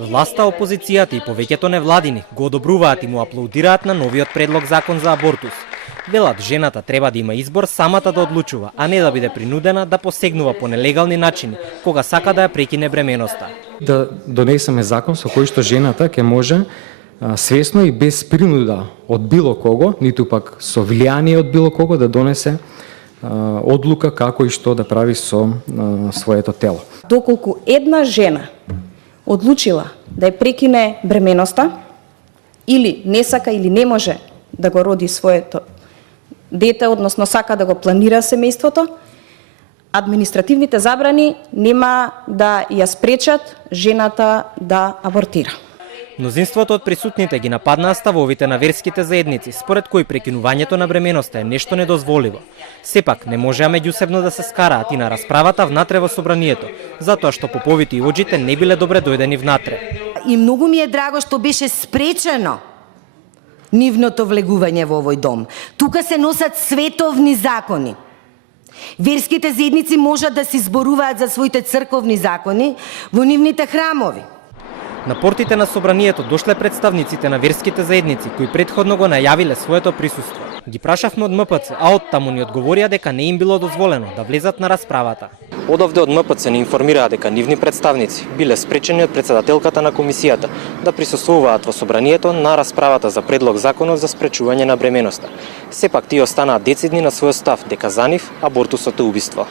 Власта, опозицијата и повеќето невладини го одобруваат и му аплаудираат на новиот предлог закон за абортус. Велат, жената треба да има избор самата да одлучува, а не да биде принудена да посегнува по нелегални начини, кога сака да ја прекине бременоста. Да донесеме закон со кој што жената ќе може свесно и без принуда од било кого, ниту пак со влијание од било кого да донесе одлука како и што да прави со своето тело. Доколку една жена одлучила да ја прекине бременоста или не сака или не може да го роди своето дете, односно сака да го планира семејството, административните забрани нема да ја спречат жената да абортира. Мнозинството од присутните ги нападнаа ставовите на верските заедници, според кои прекинувањето на бременоста е нешто недозволиво. Сепак не можеа меѓусебно да се скараат и на расправата внатре во собранието, затоа што поповите и оџите не биле добре дојдени внатре. И многу ми е драго што беше спречено нивното влегување во овој дом. Тука се носат световни закони. Верските заедници можат да се изборуваат за своите црковни закони во нивните храмови. На портите на собранието дошле представниците на верските заедници кои претходно го најавиле своето присуство. Ги прашавме од МПЦ, а од таму ни одговорија дека не им било дозволено да влезат на расправата. Одовде од МПЦ не информираа дека нивни представници биле спречени од председателката на комисијата да присуствуваат во собранието на расправата за предлог законот за спречување на бременоста. Сепак тие останаа децидни на својот став дека за нив абортусот е убиство.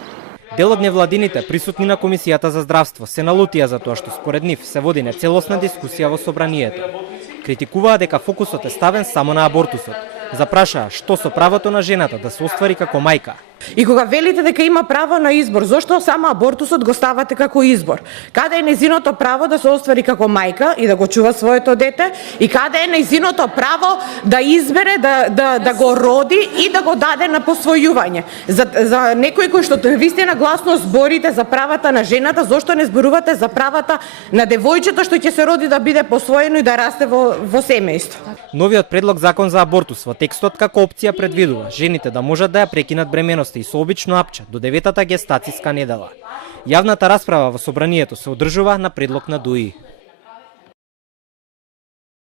Дел од невладините присутни на Комисијата за здравство се налутија за тоа што според нив се води нецелосна дискусија во собранието. Критикуваа дека фокусот е ставен само на абортусот. Запрашаа што со правото на жената да се оствари како мајка. И кога велите дека има право на избор, зошто само абортусот го ставате како избор? Каде е нејзиното право да се оствари како мајка и да го чува своето дете? И каде е нејзиното право да избере да го роди и да го даде на посвојување? За некој кој што вистина гласно зборите за правата на жената, зошто не зборувате за правата на девојчето што ќе се роди да биде посвоено и да расте во семејство? Новиот предлог закон за абортус во текстот како опција предвидува жените да можат да ја прекинат бременоста и со обично апче до 9-та гестацијска недела. Јавната расправа во собранието се одржува на предлог на ДУИ.